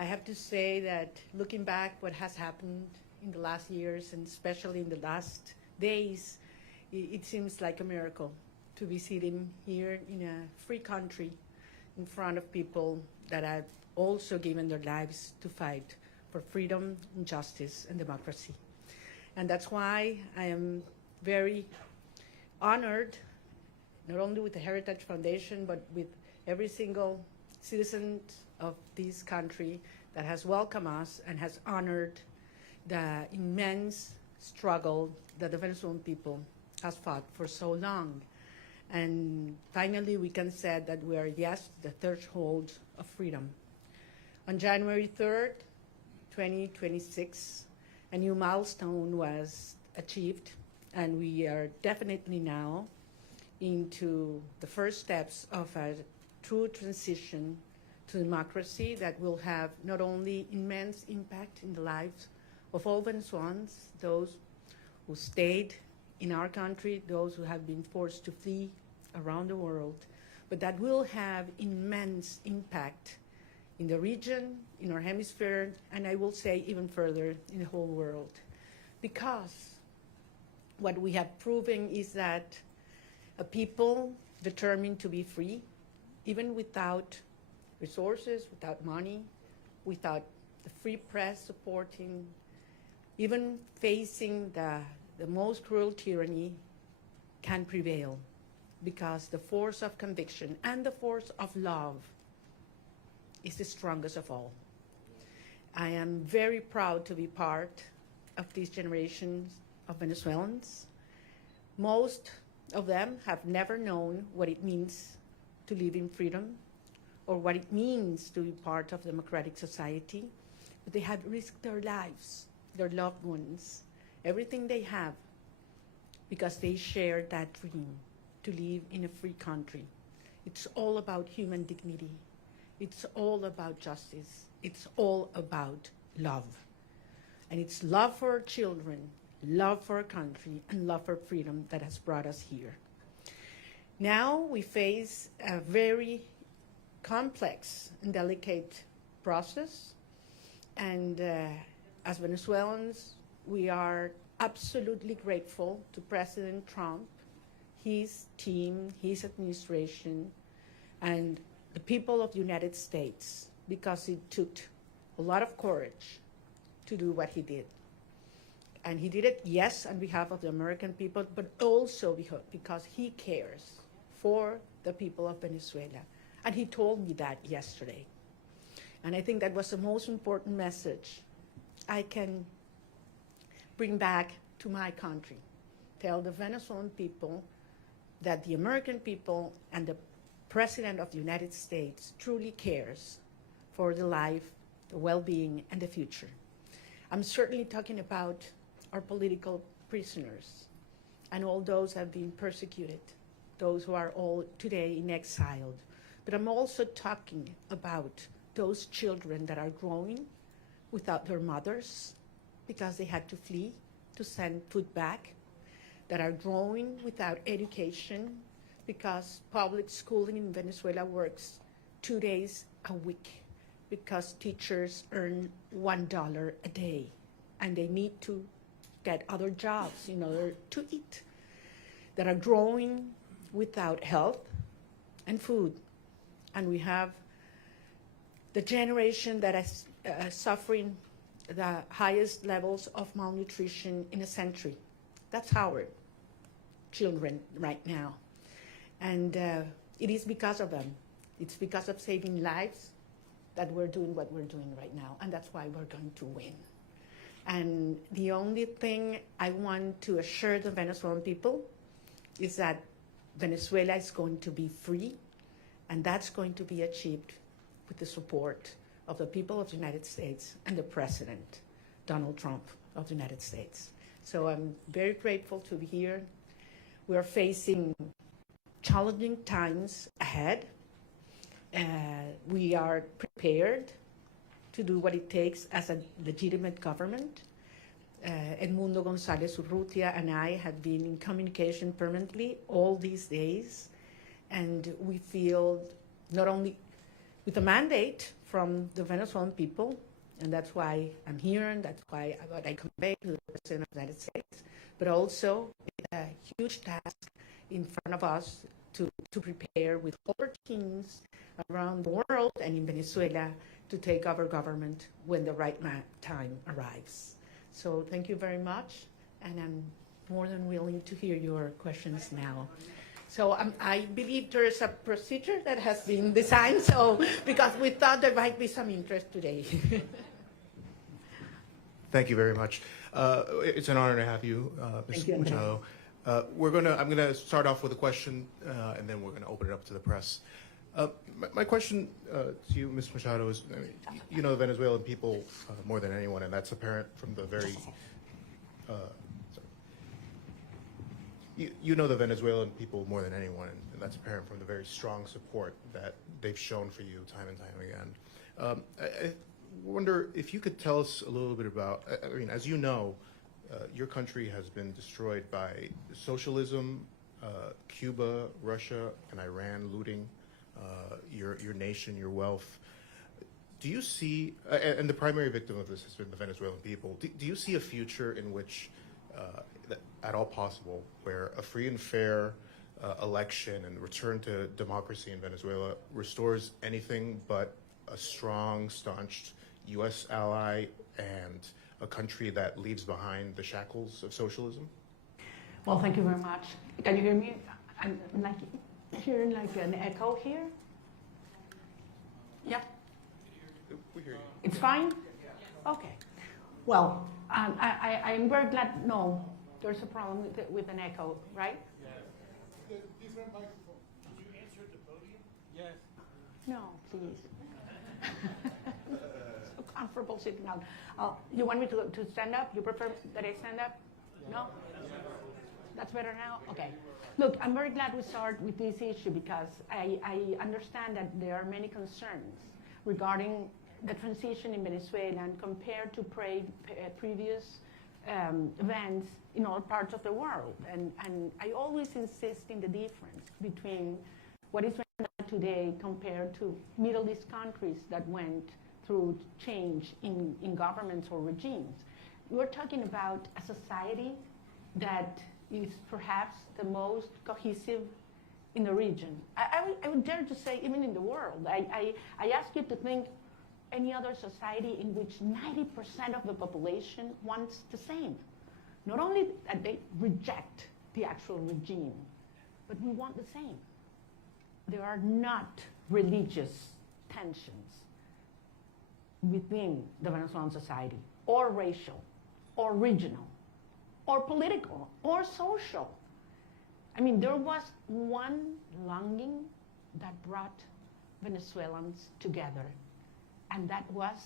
I have to say that looking back what has happened in the last years, and especially in the last days, it seems like a miracle to be sitting here in a free country in front of people that have also given their lives to fight for freedom and justice and democracy. And that's why I am very honored, not only with the Heritage Foundation, but with every single citizen of this country that has welcomed us and has honored the immense struggle that the Venezuelan people has fought for so long. And finally, we can say that we are, yes, the threshold of freedom. On January 3rd, 2026, a new milestone was achieved, and we are definitely now into the first steps of a true transition to democracy that will have not only immense impact in the lives of all Venezuelans, those who stayed in our country, those who have been forced to flee around the world, but that will have immense impact in the region, in our hemisphere, and I will say even further in the whole world. Because what we have proven is that a people determined to be free, even without resources, without money, without the free press supporting, even facing the most cruel tyranny, can prevail, because the force of conviction and the force of love is the strongest of all. I am very proud to be part of these generations of Venezuelans. Most of them have never known what it means to live in freedom or what it means to be part of democratic society, but they have risked their lives, their loved ones, everything they have, because they share that dream to live in a free country. It's all about human dignity. It's all about justice. It's all about love. And it's love for our children, love for our country, and love for freedom that has brought us here. Now we face a very complex and delicate process. And as Venezuelans, we are absolutely grateful to President Trump, his team, his administration, and the people of the United States, because it took a lot of courage to do what he did. And he did it, yes, on behalf of the American people, but also because he cares for the people of Venezuela. And he told me that yesterday. And I think that was the most important message I can bring back to my country. Tell the Venezuelan people that the American people and the President of the United States truly cares for the life, the well-being, and the future. I'm certainly talking about our political prisoners and all those who have been persecuted, those who are all today in exile. But I'm also talking about those children that are growing without their mothers because they had to flee to send food back, that are growing without education because public schooling in Venezuela works 2 days a week because teachers earn $1 a day and they need to get other jobs in order to eat, that are growing without health and food. And we have the generation that is suffering the highest levels of malnutrition in a century. That's our children right now. And it is because of them. It's because of saving lives that we're doing what we're doing right now. And that's why we're going to win. And the only thing I want to assure the Venezuelan people is that Venezuela is going to be free, and that's going to be achieved with the support of the people of the United States and the President, Donald Trump of the United States. So I'm very grateful to be here. We are facing challenging times ahead. We are prepared to do what it takes as a legitimate government. Edmundo González Urrutia and I have been in communication permanently all these days, and we feel not only with a mandate from the Venezuelan people, and that's why I'm here, and that's why I convey to the President of the United States, but also a huge task in front of us to prepare with our teams around the world and in Venezuela to take over government when the right time arrives. So thank you very much, and I'm more than willing to hear your questions now. So I believe there is a procedure that has been designed, so because we thought there might be some interest today. Thank you very much. It's an honor to have you, Ms. Machado. I'm gonna start off with a question, and then we're gonna open it up to the press. My question to you, Ms. Machado, is, I mean, you know the Venezuelan people more than anyone, and that's apparent from the very, you know the Venezuelan people more than anyone, and that's apparent from the very strong support that they've shown for you time and time again. I wonder if you could tell us a little bit about, I mean, as you know, your country has been destroyed by socialism, Cuba, Russia, and Iran looting your nation, your wealth. Do you see, and the primary victim of this has been the Venezuelan people, do you see a future in which, at all possible, where a free and fair election and return to democracy in Venezuela restores anything but a strong, staunched U.S. ally and a country that leaves behind the shackles of socialism? Well, thank you very much. Can you hear me? I'm like hearing like an echo here. Yep. We hear you. It's fine? Okay. Well, I'm very glad. No, there's a problem with an echo, right? Yes. The different microphone. Did you answer at the podium? Yes. No, please. So comfortable sitting down. You want me to stand up? You prefer that I stand up? No? That's better now? Okay. Look, I'm very glad we start with this issue because I understand that there are many concerns regarding the transition in Venezuela and compared to previous events in all parts of the world. And I always insist in the difference between what is today compared to Middle East countries that went through change in governments or regimes. We're talking about a society that is perhaps the most cohesive in the region. I would dare to say even in the world. I ask you to think any other society in which 90% of the population wants the same. Not only that they reject the actual regime, but we want the same. There are not religious tensions within the Venezuelan society, or racial, or regional, or political, or social. I mean, there was one longing that brought Venezuelans together, and that was,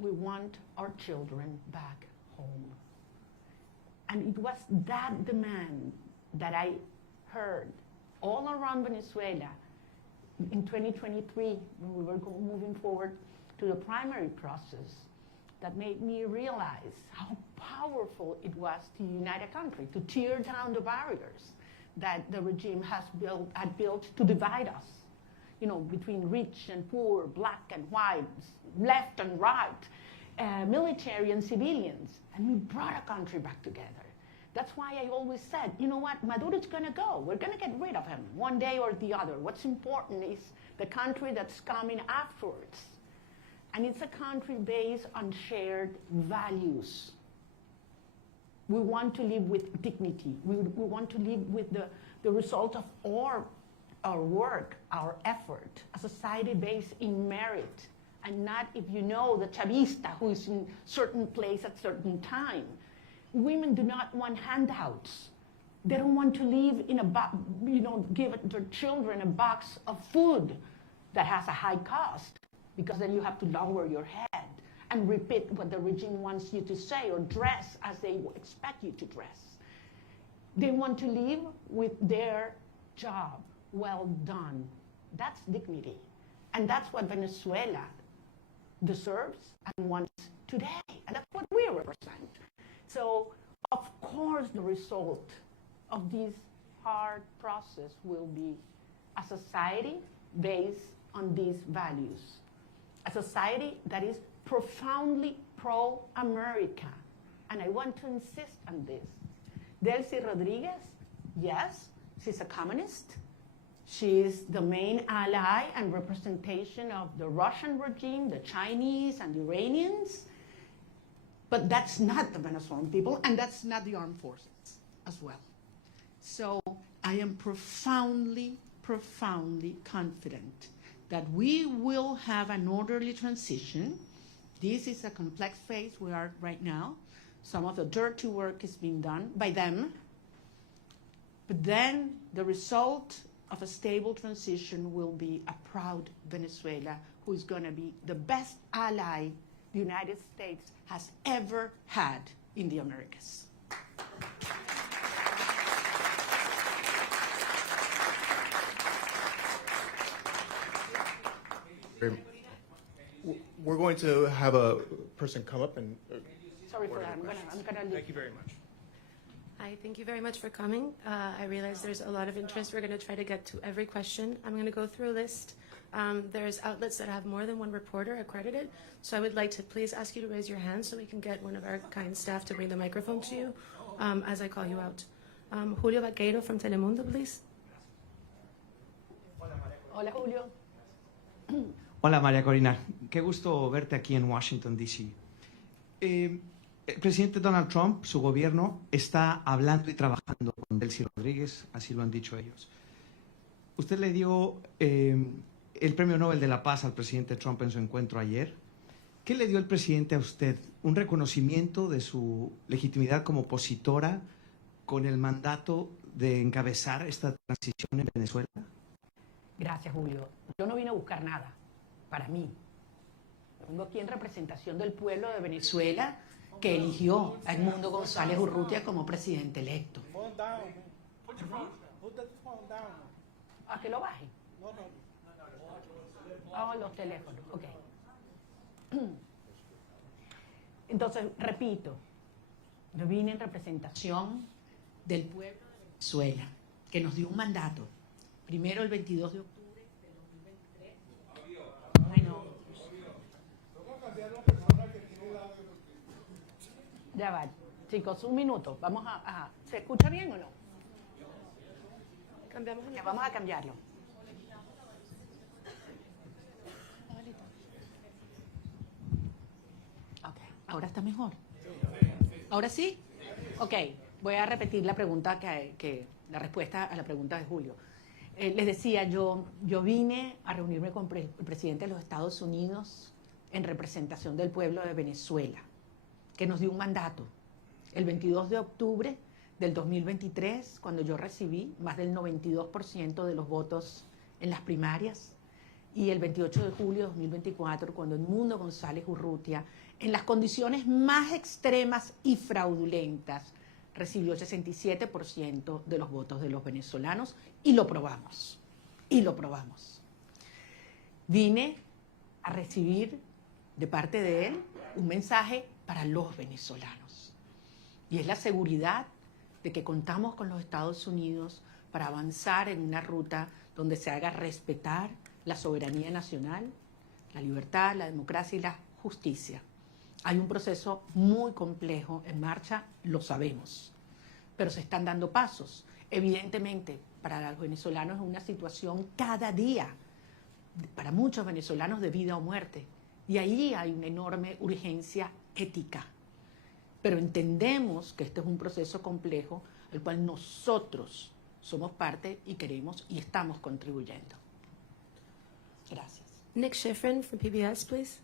we want our children back home. And it was that demand that I heard all around Venezuela in 2023, when we were moving forward to the primary process, that made me realize how powerful it was to unite a country, to tear down the barriers that the regime had built to divide us, you know, between rich and poor, black and white, left and right, military and civilians. And we brought a country back together. That's why I always said, you know what, Maduro's gonna go. We're gonna get rid of him one day or the other. What's important is the country that's coming afterwards. And it's a country based on shared values. We want to live with dignity. We want to live with the result of our work, our effort, a society based in merit, and not if you know the chavista who is in certain place at certain time. Women do not want handouts. They don't want to live in give their children a box of food that has a high cost, because then you have to lower your head and repeat what the regime wants you to say or dress as they expect you to dress. They want to live with their job well done. That's dignity. And that's what Venezuela deserves and wants today. And that's what we represent. So, of course, the result of this hard process will be a society based on these values. a society that is profoundly pro-America. And I want to insist on this. Delcy Rodriguez, yes, she's a communist. She is the main ally and representation of the Russian regime, the Chinese and the Iranians. But that's not the Venezuelan people, and that's not the armed forces as well. So I am profoundly, profoundly confident that we will have an orderly transition. This is a complex phase we are right now. Some of the dirty work is being done by them. But then the result of a stable transition will be a proud Venezuela who is going to be the best ally the United States has ever had in the Americas. We're going to have a person come up and. Sorry for that. I'm gonna leave. Thank you very much. Hi, thank you very much for coming. I realize there's a lot of interest. We're going to try to get to every question. I'm going to go through a list. There's outlets that have more than one reporter accredited, so I would like to please ask you to raise your hand so we can get one of our kind staff to bring the microphone to you as I call you out. Julio Vaqueiro from Telemundo, please. Hola, Julio. Hola María Corina, qué gusto verte aquí en Washington, D.C. El presidente Donald Trump, su gobierno, está hablando y trabajando con Delcy Rodríguez, así lo han dicho ellos. Usted le dio el Premio Nobel de la Paz al presidente Trump en su encuentro ayer. ¿Qué le dio el presidente a usted? ¿Un reconocimiento de su legitimidad como opositora con el mandato de encabezar esta transición en Venezuela? Gracias, Julio. Yo no vine a buscar nada para mí. Vengo aquí en representación del pueblo de Venezuela que eligió a Edmundo González Urrutia como presidente electo. Phone down. Put your phone. Put the phone down. ¿A que lo baje? No, no. Ah, los teléfonos, ok. Entonces, repito, yo vine en representación del pueblo de Venezuela, que nos dio un mandato. Primero el 22 de octubre del 2023. Bueno, ya va, chicos, un minuto. Vamos a ¿se escucha bien o no? Cambiamos Ya, vamos a cambiarlo. Ok, ahora está mejor. ¿Ahora sí? Ok, voy a repetir la pregunta la respuesta a la pregunta de Julio. Les decía, yo vine a reunirme con el presidente de los Estados Unidos en representación del pueblo de Venezuela, que nos dio un mandato. El 22 de octubre del 2023, cuando yo recibí más del 92% de los votos en las primarias, y el 28 de julio de 2024, cuando Edmundo González Urrutia, en las condiciones más extremas y fraudulentas, recibió el 67% de los votos de los venezolanos y lo probamos. Vine a recibir de parte de él un mensaje para los venezolanos. Y es la seguridad de que contamos con los Estados Unidos para avanzar en una ruta donde se haga respetar la soberanía nacional, la libertad, la democracia y la justicia. Hay un proceso muy complejo en marcha, lo sabemos, pero se están dando pasos. Evidentemente, para los venezolanos es una situación cada día, para muchos venezolanos de vida o muerte, y ahí hay una enorme urgencia ética. Pero entendemos que este es un proceso complejo al cual nosotros somos parte y queremos y estamos contribuyendo. Gracias. Nick Schifrin from PBS, please.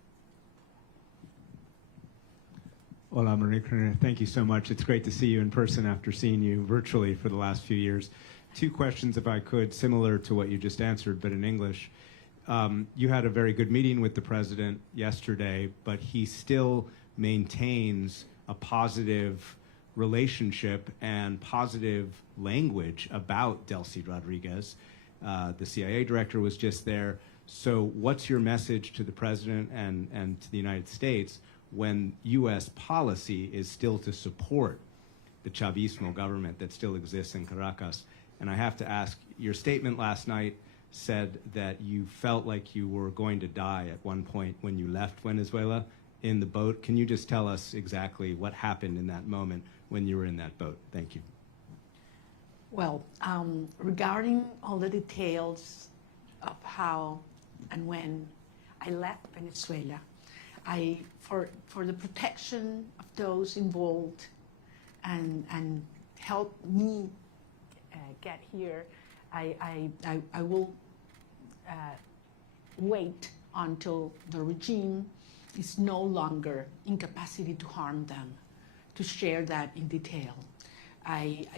Hola, María Corina. Thank you so much. It's great to see you in person after seeing you virtually for the last few years. Two questions, if I could, similar to what you just answered, but in English. You had a very good meeting with the president yesterday, but he still maintains a positive relationship and positive language about Delcy Rodriguez. The CIA director was just there. So what's your message to the president and to the United States when U.S. policy is still to support the Chavismo government that still exists in Caracas? And I have to ask, your statement last night said that you felt like you were going to die at one point when you left Venezuela in the boat. Can you just tell us exactly what happened in that moment when you were in that boat? Thank you. Well, regarding all the details of how and when I left Venezuela, for the protection of those involved and help me get here, I will wait until the regime is no longer in capacity to harm them, to share that in detail.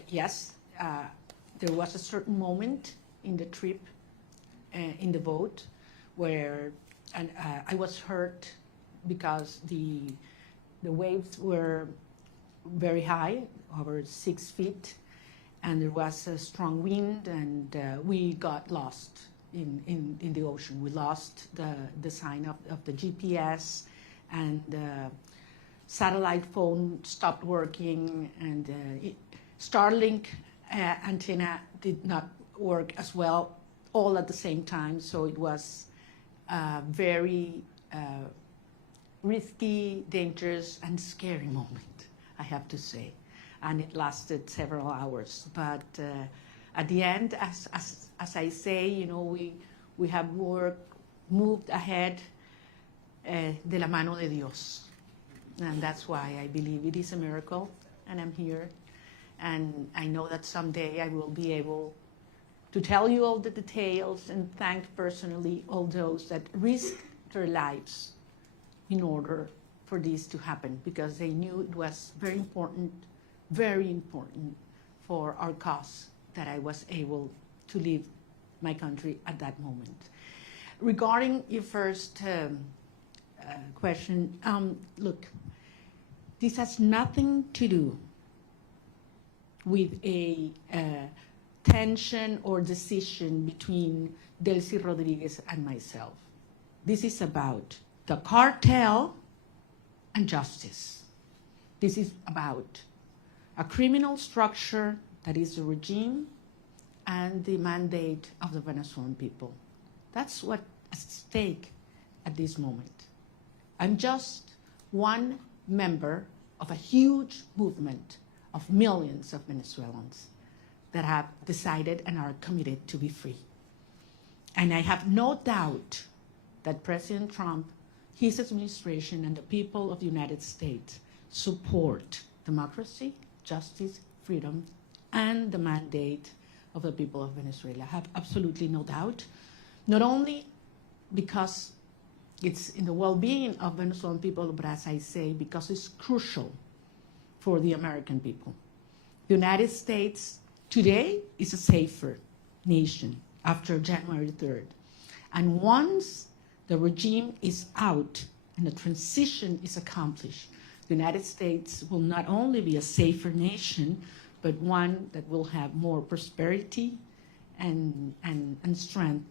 Yes, there was a certain moment in the trip, in the boat, where I was hurt because the waves were very high, over 6 feet, and there was a strong wind, and we got lost in the ocean. We lost the sign of the GPS, and satellite phone stopped working, and Starlink antenna did not work as well, all at the same time. So it was a very risky, dangerous, and scary moment, I have to say. And it lasted several hours. But at the end, as I say, you know, we have moved ahead de la mano de Dios. And that's why I believe it is a miracle, and I'm here. And I know that someday I will be able to tell you all the details and thank personally all those that risked their lives in order for this to happen, because they knew it was very important for our cause that I was able to leave my country at that moment. Regarding your first question, look, this has nothing to do with a tension or decision between Delcy Rodriguez and myself. This is about the cartel and justice. This is about a criminal structure that is the regime and the mandate of the Venezuelan people. That's what's at stake at this moment. I'm just one member of a huge movement of millions of Venezuelans that have decided and are committed to be free. And I have no doubt that President Trump, his administration, and the people of the United States support democracy, justice, freedom, and the mandate of the people of Venezuela. I have absolutely no doubt, not only because it's in the well-being of Venezuelan people, but as I say, because it's crucial for the American people. The United States today is a safer nation after January 3rd. And once the regime is out and the transition is accomplished, the United States will not only be a safer nation, but one that will have more prosperity and strength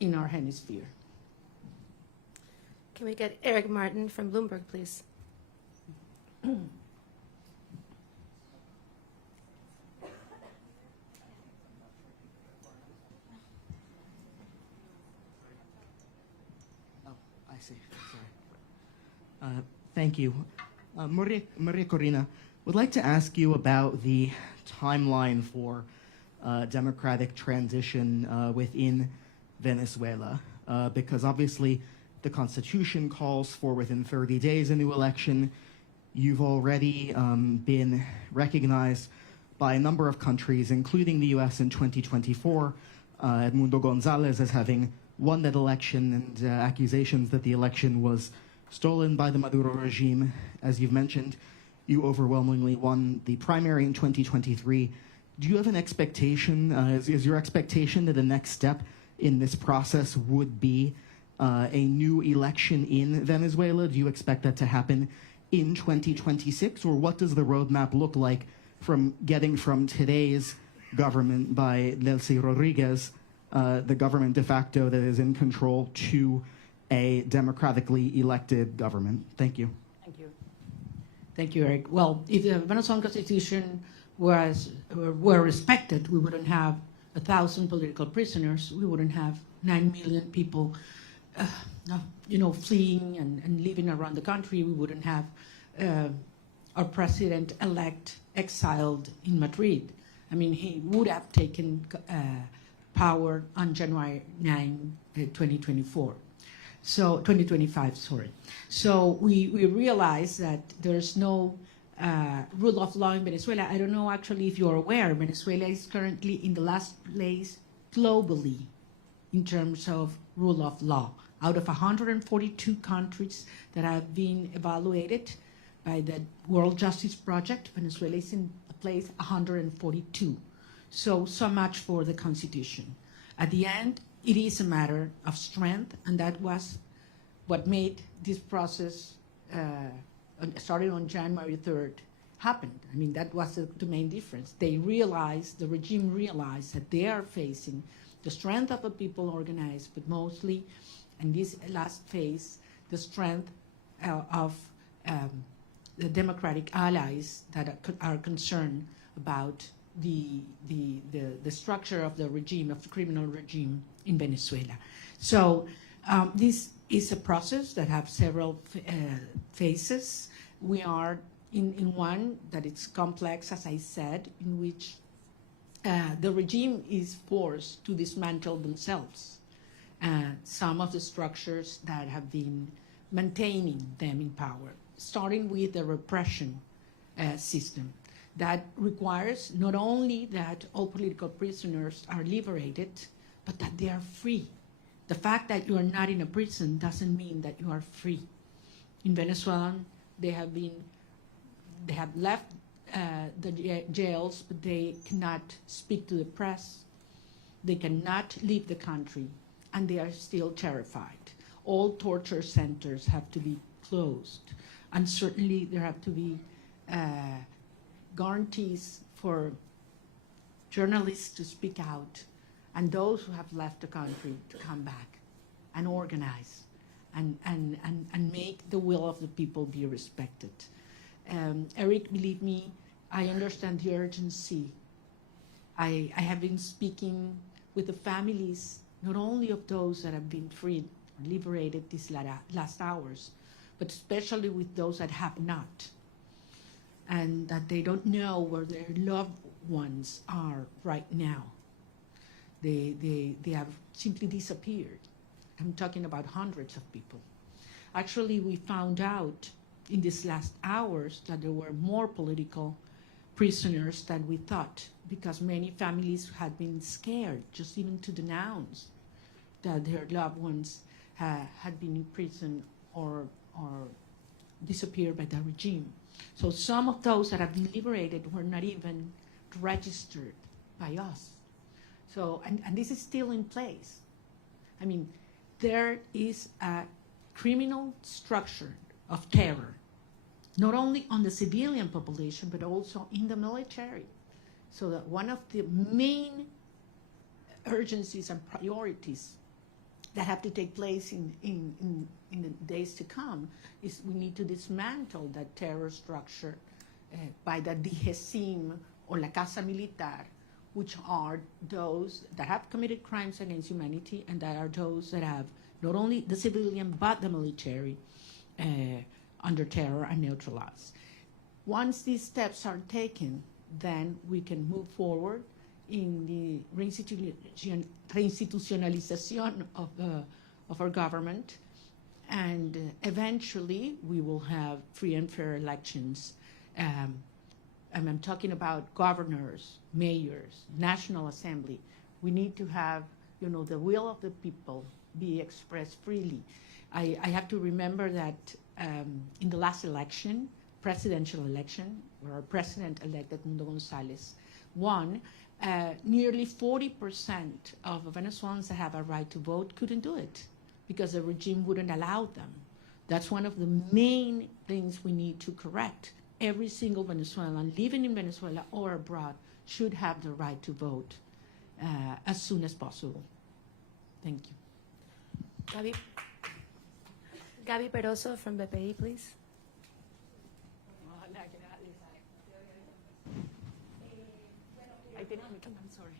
in our hemisphere. Can we get Eric Martin from Bloomberg, please? I see. Sorry. Thank you. Maria Corina, would like to ask you about the timeline for democratic transition within Venezuela, because obviously the Constitution calls for within 30 days a new election. You've already been recognized by a number of countries, including the US in 2024, Edmundo Gonzalez as having won that election, and accusations that the election was stolen by the Maduro regime. As you've mentioned, you overwhelmingly won the primary in 2023. Do you have an expectation, is your expectation that the next step in this process would be a new election in Venezuela? Do you expect that to happen in 2026? Or what does the roadmap look like from getting from today's government by Delcy Rodriguez, the government de facto that is in control, to a democratically elected government? Thank you. Thank you. Thank you, Eric. Well, if the Venezuelan Constitution were respected, we wouldn't have 1,000 political prisoners, we wouldn't have 9 million people, fleeing and living around the country. We wouldn't have our president-elect exiled in Madrid. I mean, he would have taken power on January 9, 2024. So 2025, sorry. So we realize that there's no rule of law in Venezuela. I don't know actually if you're aware, Venezuela is currently in the last place globally in terms of rule of law. Out of 142 countries that have been evaluated by the World Justice Project, Venezuela is in place 142. So much for the Constitution. At the end, it is a matter of strength, and that was what made this process, starting on January 3rd, happened. I mean, that was the main difference. The regime realized that they are facing the strength of a people organized, but mostly, in this last phase, the strength of the democratic allies that are concerned about the structure of the regime, of the criminal regime in Venezuela. So this is a process that has several phases. We are in one that it's complex, as I said, in which the regime is forced to dismantle themselves. Some of the structures that have been maintaining them in power, starting with the repression system that requires not only that all political prisoners are liberated, but that they are free. The fact that you are not in a prison doesn't mean that you are free. In Venezuela, they have left the jails, but they cannot speak to the press. They cannot leave the country, and they are still terrified. All torture centers have to be closed, and certainly there have to be guarantees for journalists to speak out, and those who have left the country to come back and organize and make the will of the people be respected. Eric, believe me, I understand the urgency. I have been speaking with the families, not only of those that have been freed or liberated these last hours, but especially with those that have not, and that they don't know where their loved ones are right now. They have simply disappeared. I'm talking about hundreds of people. Actually, we found out in these last hours that there were more political prisoners than we thought, because many families had been scared just even to denounce that their loved ones had been in prison or disappeared by the regime. So some of those that have been liberated were not even registered by us. So, and this is still in place. I mean, there is a criminal structure of terror, not only on the civilian population, but also in the military. So that one of the main urgencies and priorities that have to take place in the days to come is we need to dismantle that terror structure by the DGCIM or La Casa Militar, which are those that have committed crimes against humanity, and that are those that have not only the civilian but the military under terror and neutralized. Once these steps are taken, then we can move forward in the reinstitutionalization of our government, and eventually we will have free and fair elections. And I'm talking about governors, mayors, National Assembly. We need to have, the will of the people be expressed freely. I have to remember that in the last election, presidential election, where our president-elect Edmundo González won, nearly 40% of Venezuelans that have a right to vote couldn't do it because the regime wouldn't allow them. That's one of the main things we need to correct. Every single Venezuelan living in Venezuela or abroad should have the right to vote as soon as possible. Thank you. Gaby Peroso from BPI, please. I'm sorry.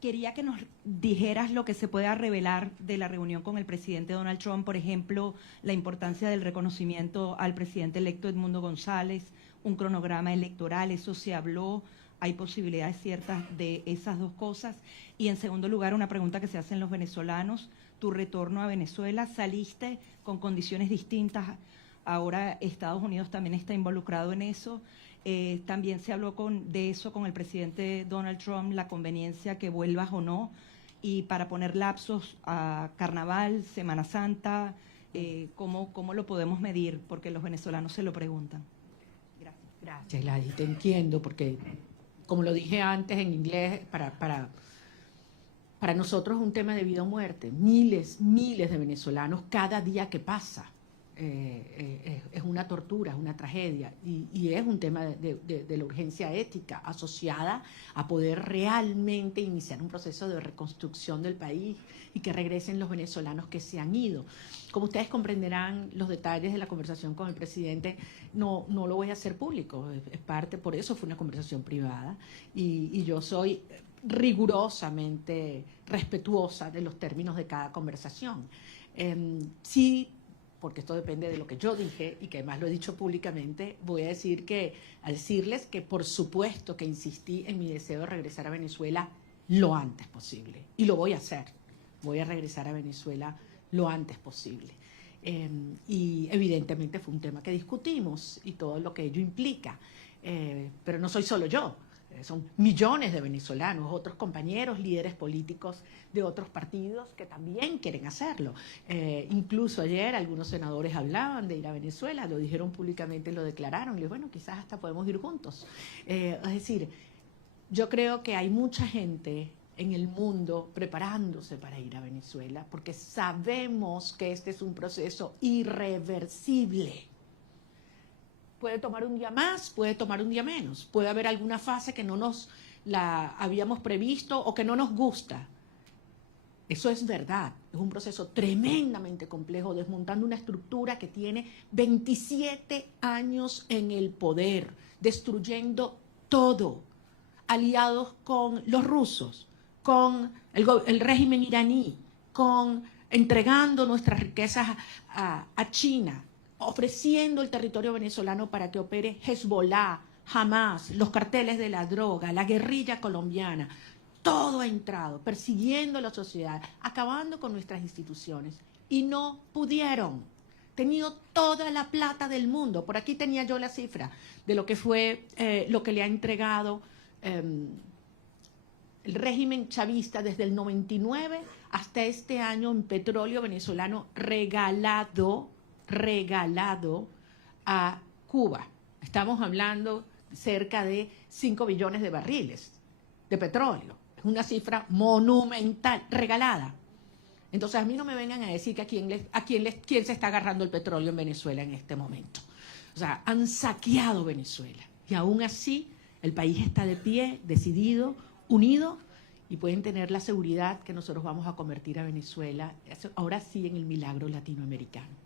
Quería que nos dijeras lo que se pueda revelar de la reunión con el presidente Donald Trump, por ejemplo, la importancia del reconocimiento al presidente electo Edmundo González, un cronograma electoral, eso se habló, hay posibilidades ciertas de esas dos cosas. Y en segundo lugar, una pregunta que se hacen los venezolanos, tu retorno a Venezuela, saliste con condiciones distintas, ahora Estados Unidos también está involucrado en eso. También se habló de eso con el presidente Donald Trump, la conveniencia que vuelvas o no, y para poner lapsos a Carnaval, Semana Santa, ¿cómo lo podemos medir? Porque los venezolanos se lo preguntan. Gracias. Gracias, Gladys, te entiendo, porque como lo dije antes en inglés, para nosotros es un tema de vida o muerte. Miles de venezolanos cada día que pasa. Es una tortura, es una tragedia y es un tema de la urgencia ética asociada a poder realmente iniciar un proceso de reconstrucción del país y que regresen los venezolanos que se han ido. Como ustedes comprenderán, los detalles de la conversación con el presidente no lo voy a hacer público, es parte, por eso fue una conversación privada y yo soy rigurosamente respetuosa de los términos de cada conversación. Sí, porque esto depende de lo que yo dije y que además lo he dicho públicamente, voy a decirles que por supuesto que insistí en mi deseo de regresar a Venezuela lo antes posible. Y lo voy a hacer. Voy a regresar a Venezuela lo antes posible. Y evidentemente fue un tema que discutimos y todo lo que ello implica. Pero no soy solo yo. Son millones de venezolanos, otros compañeros, líderes políticos de otros partidos que también quieren hacerlo. Incluso ayer algunos senadores hablaban de ir a Venezuela, lo dijeron públicamente, lo declararon, y les bueno, quizás hasta podemos ir juntos. Es decir, yo creo que hay mucha gente en el mundo preparándose para ir a Venezuela, porque sabemos que este es un proceso irreversible. Puede tomar un día más, puede tomar un día menos, puede haber alguna fase que no nos la habíamos previsto o que no nos gusta. Eso es verdad, es un proceso tremendamente complejo, desmontando una estructura que tiene 27 años en el poder, destruyendo todo, aliados con los rusos, con el régimen iraní, entregando nuestras riquezas a China, ofreciendo el territorio venezolano para que opere Hezbollah, Hamas, los carteles de la droga, la guerrilla colombiana. Todo ha entrado, persiguiendo a la sociedad, acabando con nuestras instituciones. Y no pudieron. Tenido toda la plata del mundo. Por aquí tenía yo la cifra de lo que fue, lo que le ha entregado el régimen chavista desde el 99 hasta este año en petróleo venezolano regalado a Cuba. Estamos hablando cerca de 5 billones de barriles de petróleo. Es una cifra monumental, regalada. Entonces a mí no me vengan a decir que quién se está agarrando el petróleo en Venezuela en este momento. O sea, han saqueado Venezuela. Y aún así el país está de pie, decidido, unido, y pueden tener la seguridad que nosotros vamos a convertir a Venezuela, ahora sí, en el milagro latinoamericano.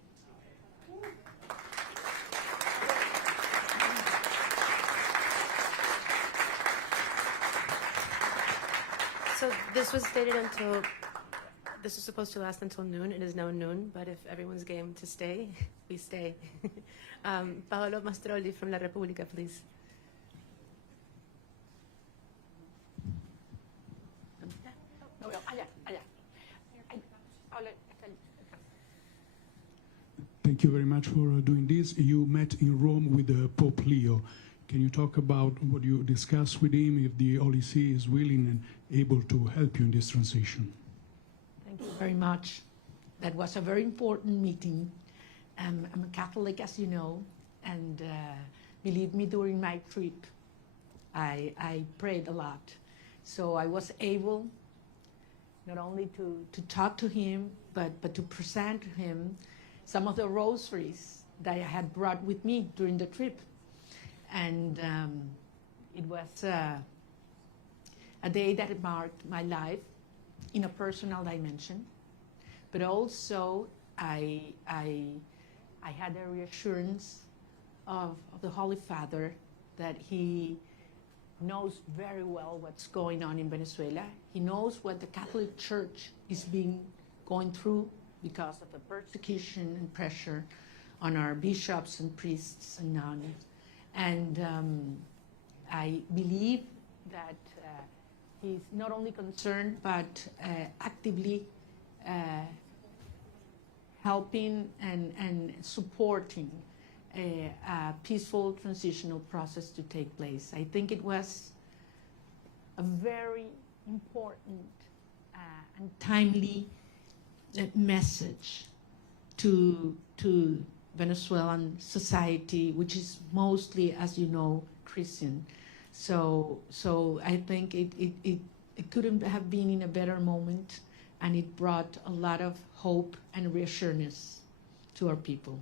So this was supposed to last until noon. It is now noon, but if everyone's game to stay, we stay. Paolo Mastrolli from La Repubblica, please. Thank you very much for doing this. You met in Rome with Pope Leo. Can you talk about what you discussed with him, if the Holy See is willing and able to help you in this transition? Thank you very much. That was a very important meeting. I'm a Catholic, as you know, and believe me, during my trip, I prayed a lot. So I was able not only to talk to him, but to present to him some of the rosaries that I had brought with me during the trip. And it was a day that marked my life in a personal dimension, but also I had a reassurance of the Holy Father that he knows very well what's going on in Venezuela. He knows what the Catholic Church is going through because of the persecution and pressure on our bishops and priests and nuns. And I believe that he's not only concerned, but actively helping and supporting a peaceful transitional process to take place. I think it was a very important and timely message to Venezuelan society, which is mostly, as you know, Christian. So I think it couldn't have been in a better moment, and it brought a lot of hope and reassurance to our people.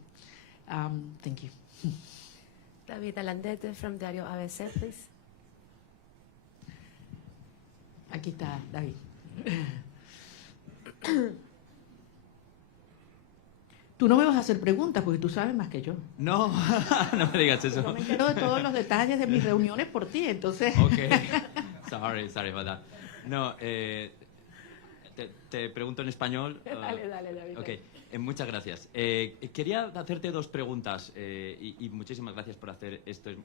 Thank you. David Alandete from Diario ABC, please. Aquí está David. Tú no me vas a hacer preguntas porque tú sabes más que yo. No, no me digas eso. Yo me entero de todos los detalles de mis reuniones por ti, entonces. Okay. Sorry about that. No, te pregunto en español. Dale, David. Okay. Muchas gracias. Quería hacerte dos preguntas y muchísimas gracias por hacer esto. Es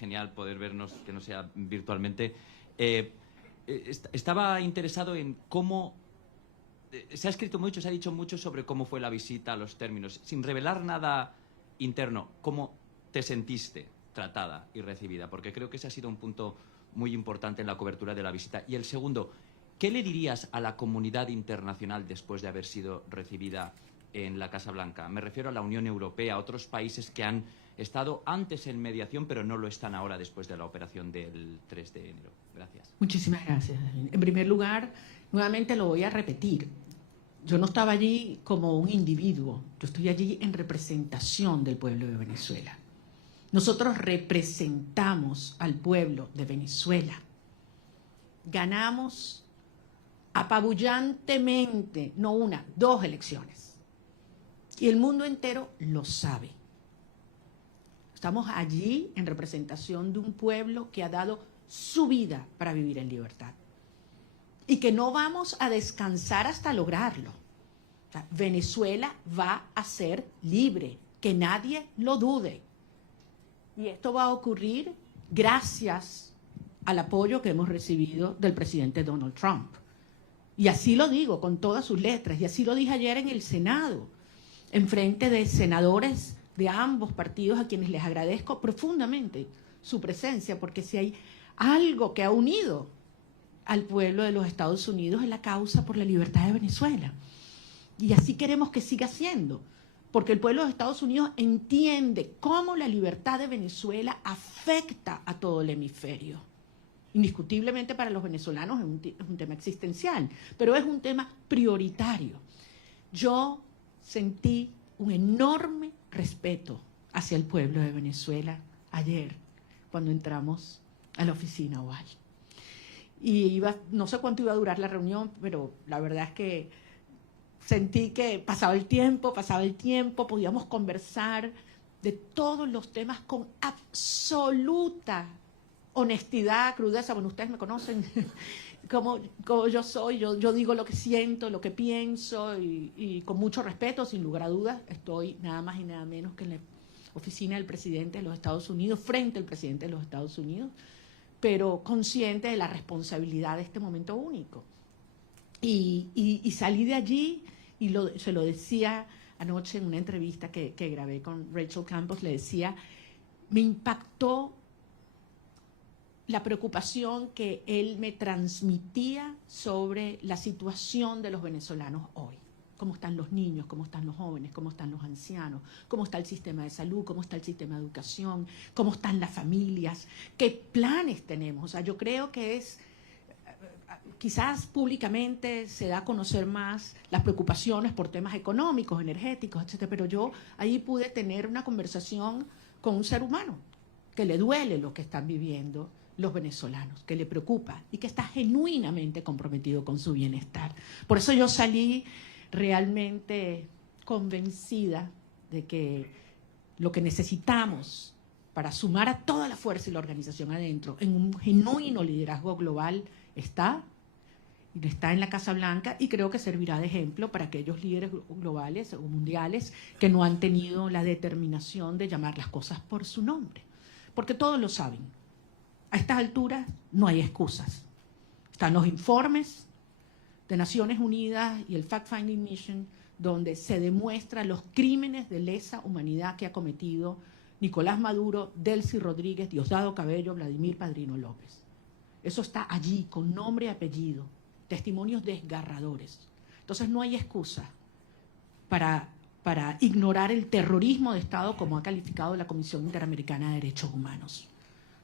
genial poder vernos, que no sea virtualmente. Estaba interesado en cómo... Se ha escrito mucho, se ha dicho mucho sobre cómo fue la visita, los términos. Sin revelar nada interno, ¿cómo te sentiste tratada y recibida? Porque creo que ese ha sido un punto muy importante en la cobertura de la visita. Y el segundo, ¿qué le dirías a la comunidad internacional después de haber sido recibida en la Casa Blanca? Me refiero a la Unión Europea, a otros países que han estado antes en mediación, pero no lo están ahora después de la operación del 3 de enero. Gracias. Muchísimas gracias. En primer lugar, nuevamente lo voy a repetir. Yo no estaba allí como un individuo, yo estoy allí en representación del pueblo de Venezuela. Nosotros representamos al pueblo de Venezuela. Ganamos apabullantemente, no una, 2 elecciones. Y el mundo entero lo sabe. Estamos allí en representación de un pueblo que ha dado su vida para vivir en libertad. Y que no vamos a descansar hasta lograrlo. O sea, Venezuela va a ser libre, que nadie lo dude. Y esto va a ocurrir gracias al apoyo que hemos recibido del presidente Donald Trump. Y así lo digo con todas sus letras, y así lo dije ayer en el Senado, en frente de senadores de ambos partidos a quienes les agradezco profundamente su presencia, porque si hay algo que ha unido al pueblo de los Estados Unidos es la causa por la libertad de Venezuela. Y así queremos que siga siendo, porque el pueblo de Estados Unidos entiende cómo la libertad de Venezuela afecta a todo el hemisferio. Indiscutiblemente para los venezolanos es un tema existencial, pero es un tema prioritario. Yo sentí un enorme respeto hacia el pueblo de Venezuela ayer, cuando entramos a la oficina oval. Y no sé cuánto iba a durar la reunión, pero la verdad es que sentí que pasaba el tiempo, podíamos conversar de todos los temas con absoluta honestidad, crudeza. Bueno, ustedes me conocen como yo soy, yo digo lo que siento, lo que pienso, y con mucho respeto, sin lugar a dudas, estoy nada más y nada menos que en la oficina del presidente de los Estados Unidos, frente al presidente de los Estados Unidos, pero consciente de la responsabilidad de este momento único. Y salí de allí, y se lo decía anoche en una entrevista que grabé con Rachel Campos, le decía, me impactó la preocupación que él me transmitía sobre la situación de los venezolanos hoy. Cómo están los niños, cómo están los jóvenes, cómo están los ancianos, cómo está el sistema de salud, cómo está el sistema de educación, cómo están las familias, qué planes tenemos. O sea, yo creo que quizás públicamente se da a conocer más las preocupaciones por temas económicos, energéticos, etcétera, pero yo ahí pude tener una conversación con un ser humano que le duele lo que están viviendo los venezolanos, que le preocupa y que está genuinamente comprometido con su bienestar. Por eso yo salí realmente convencida de que lo que necesitamos para sumar a toda la fuerza y la organización adentro en un genuino liderazgo global está en la Casa Blanca, y creo que servirá de ejemplo para aquellos líderes globales o mundiales que no han tenido la determinación de llamar las cosas por su nombre, porque todos lo saben. A estas alturas no hay excusas. Están los informes de Naciones Unidas y el Fact-Finding Mission, donde se demuestran los crímenes de lesa humanidad que ha cometido Nicolás Maduro, Delcy Rodríguez, Diosdado Cabello, Vladimir Padrino López. Eso está allí, con nombre y apellido, testimonios desgarradores. Entonces no hay excusa para ignorar el terrorismo de Estado, como ha calificado la Comisión Interamericana de Derechos Humanos.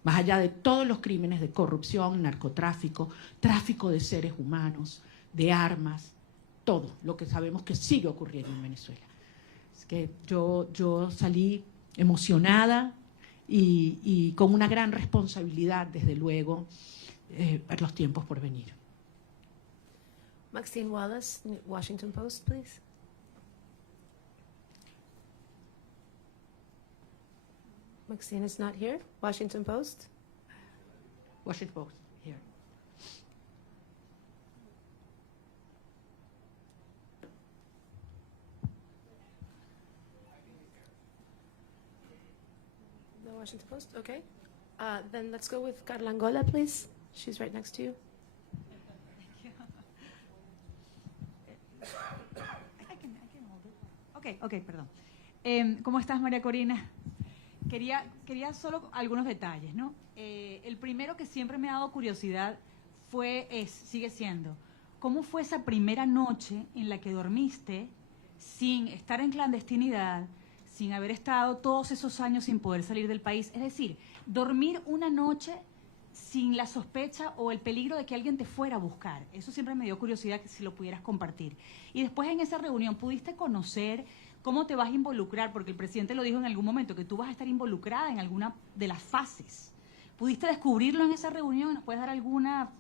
Más allá de todos los crímenes de corrupción, narcotráfico, tráfico de seres humanos, de armas, todo lo que sabemos que sigue ocurriendo en Venezuela. Es que yo salí emocionada y con una gran responsabilidad, desde luego, para los tiempos por venir. Maxine Wallace, Washington Post, please. Maxine is not here. Washington Post. Washington Post, here. The Washington Post, okay. Then let's go with Carla Angola, please. She's right next to you. Ok, perdón. ¿Cómo estás, María Corina? Quería solo algunos detalles, ¿no? El primero que siempre me ha dado curiosidad sigue siendo, ¿cómo fue esa primera noche en la que dormiste sin estar en clandestinidad, sin haber estado todos esos años sin poder salir del país? Es decir, dormir una noche sin la sospecha o el peligro de que alguien te fuera a buscar. Eso siempre me dio curiosidad, que si lo pudieras compartir. Y después, en esa reunión, ¿pudiste conocer cómo te vas a involucrar? Porque el presidente lo dijo en algún momento, que tú vas a estar involucrada en alguna de las fases. ¿Pudiste descubrirlo en esa reunión? ¿Nos puedes dar alguna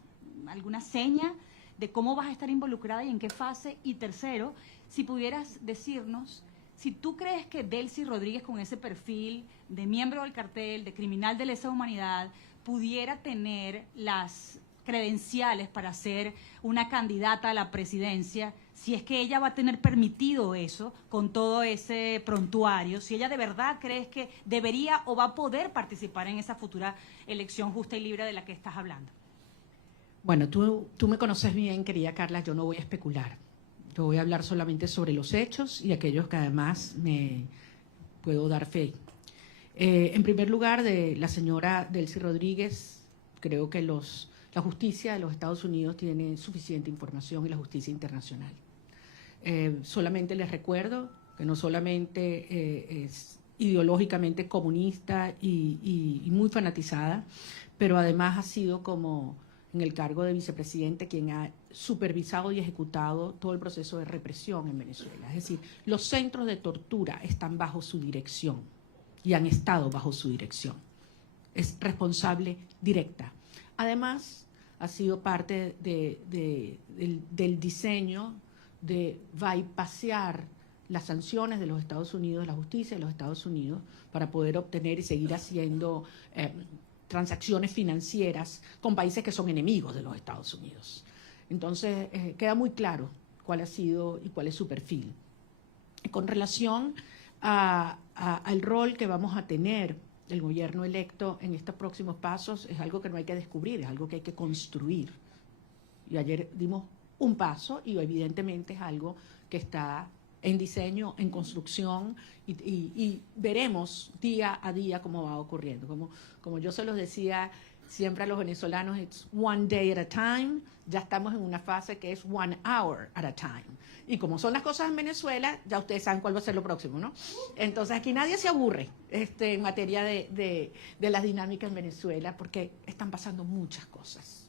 seña de cómo vas a estar involucrada y en qué fase? Y tercero, si pudieras decirnos si tú crees que Delcy Rodríguez, con ese perfil de miembro del cartel, de criminal de lesa humanidad, pudiera tener las credenciales para ser una candidata a la presidencia, si es que ella va a tener permitido eso con todo ese prontuario, si ella de verdad crees que debería o va a poder participar en esa futura elección justa y libre de la que estás hablando. Bueno, tú me conoces bien, querida Carla, yo no voy a especular. Yo voy a hablar solamente sobre los hechos y aquellos que además me puedo dar fe. En primer lugar, de la señora Delcy Rodríguez, creo que la justicia de los Estados Unidos tiene suficiente información, y la justicia internacional. Solamente les recuerdo que no solamente es ideológicamente comunista y muy fanatizada, pero además ha sido, como en el cargo de vicepresidente, quien ha supervisado y ejecutado todo el proceso de represión en Venezuela. Es decir, los centros de tortura están bajo su dirección y han estado bajo su dirección. Es responsable directa. Además, ha sido parte del diseño de bypassear las sanciones de los Estados Unidos, de la justicia de los Estados Unidos, para poder obtener y seguir haciendo transacciones financieras con países que son enemigos de los Estados Unidos. Entonces, queda muy claro cuál ha sido y cuál es su perfil. Con relación al rol que vamos a tener el gobierno electo en estos próximos pasos, es algo que no hay que descubrir, es algo que hay que construir. Y ayer dimos un paso y evidentemente es algo que está en diseño, en construcción, y veremos día a día cómo va ocurriendo. Como yo se los decía siempre a los venezolanos, it's one day at a time. Ya estamos en una fase que es 1 hour at a time. Y como son las cosas en Venezuela, ya ustedes saben cuál va a ser lo próximo, ¿no? Entonces aquí nadie se aburre en materia de las dinámicas en Venezuela, porque están pasando muchas cosas.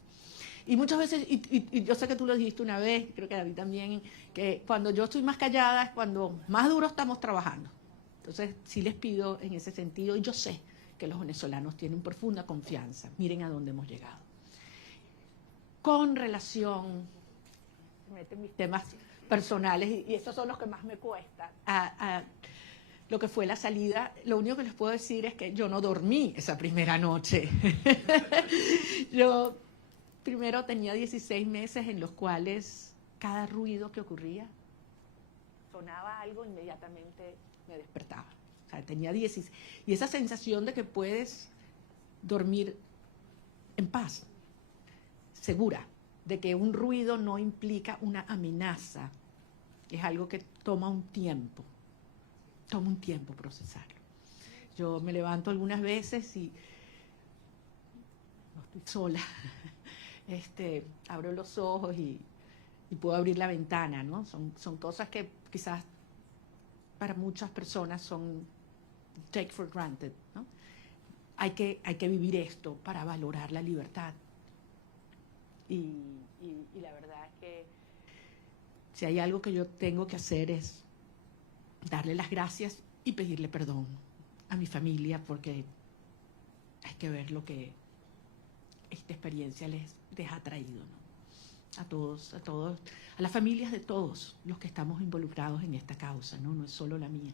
Y muchas veces, y yo sé que tú lo dijiste una vez, creo que David también, que cuando yo estoy más callada es cuando más duro estamos trabajando. Entonces sí les pido en ese sentido, y yo sé que los venezolanos tienen profunda confianza. Miren a dónde hemos llegado. Con relación, me meten mis temas personales, y estos son los que más me cuestan, lo que fue la salida, lo único que les puedo decir es que yo no dormí esa primera noche. Yo primero tenía 16 meses en los cuales cada ruido que ocurría, sonaba algo, inmediatamente me despertaba. O sea, tenía 16. Y esa sensación de que puedes dormir en paz, segura, de que un ruido no implica una amenaza, es algo que toma un tiempo procesarlo. Yo me levanto algunas veces y no estoy sola, abro los ojos y puedo abrir la ventana, ¿no? Son cosas que quizás para muchas personas son take for granted, ¿no? Hay que vivir esto para valorar la libertad. Y la verdad es que si hay algo que yo tengo que hacer es darle las gracias y pedirle perdón a mi familia, porque hay que ver lo que esta experiencia les ha traído, ¿no? A todos, a las familias de todos los que estamos involucrados en esta causa, ¿no? No es solo la mía.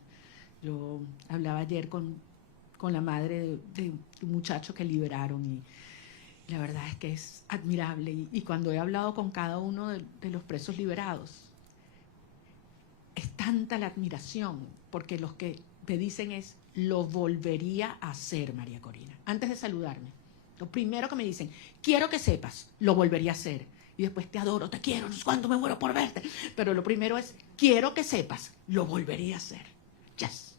Yo hablaba ayer con la madre de un muchacho que liberaron y la verdad es que es admirable. Y cuando he hablado con cada uno de los presos liberados, es tanta la admiración, porque los que me dicen es, lo volvería a hacer, María Corina. Antes de saludarme, lo primero que me dicen, quiero que sepas, lo volvería a hacer. Y después, te adoro, te quiero, no sé cuánto me muero por verte. Pero lo primero es, quiero que sepas, lo volvería a hacer. Yes.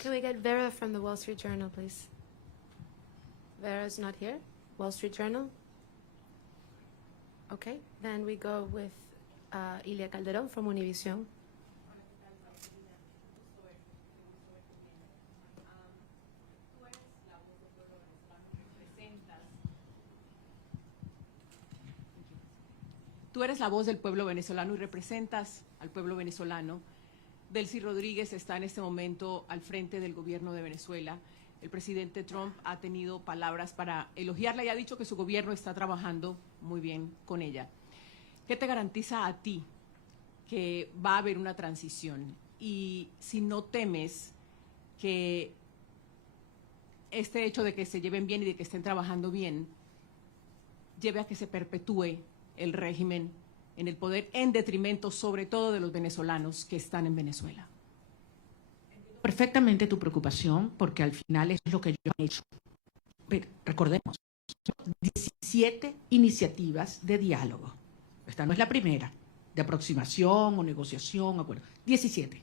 Can we get Vera from the Wall Street Journal, please? Vera's not here. Wall Street Journal. Okay, then we go with Ilia Calderón from Univision. Tú eres la voz del pueblo venezolano y representas al pueblo venezolano. Delcy Rodríguez está en este momento al frente del gobierno de Venezuela. El presidente Trump ha tenido palabras para elogiarla y ha dicho que su gobierno está trabajando muy bien con ella. ¿Qué te garantiza a ti que va a haber una transición? Y si no temes que este hecho de que se lleven bien y de que estén trabajando bien lleve a que se perpetúe el régimen en el poder en detrimento sobre todo de los venezolanos que están en Venezuela. Perfectamente tu preocupación, porque al final es lo que yo he hecho. Pero recordemos, 17 iniciativas de diálogo. Esta no es la primera, de aproximación o negociación, acuerdo. 17.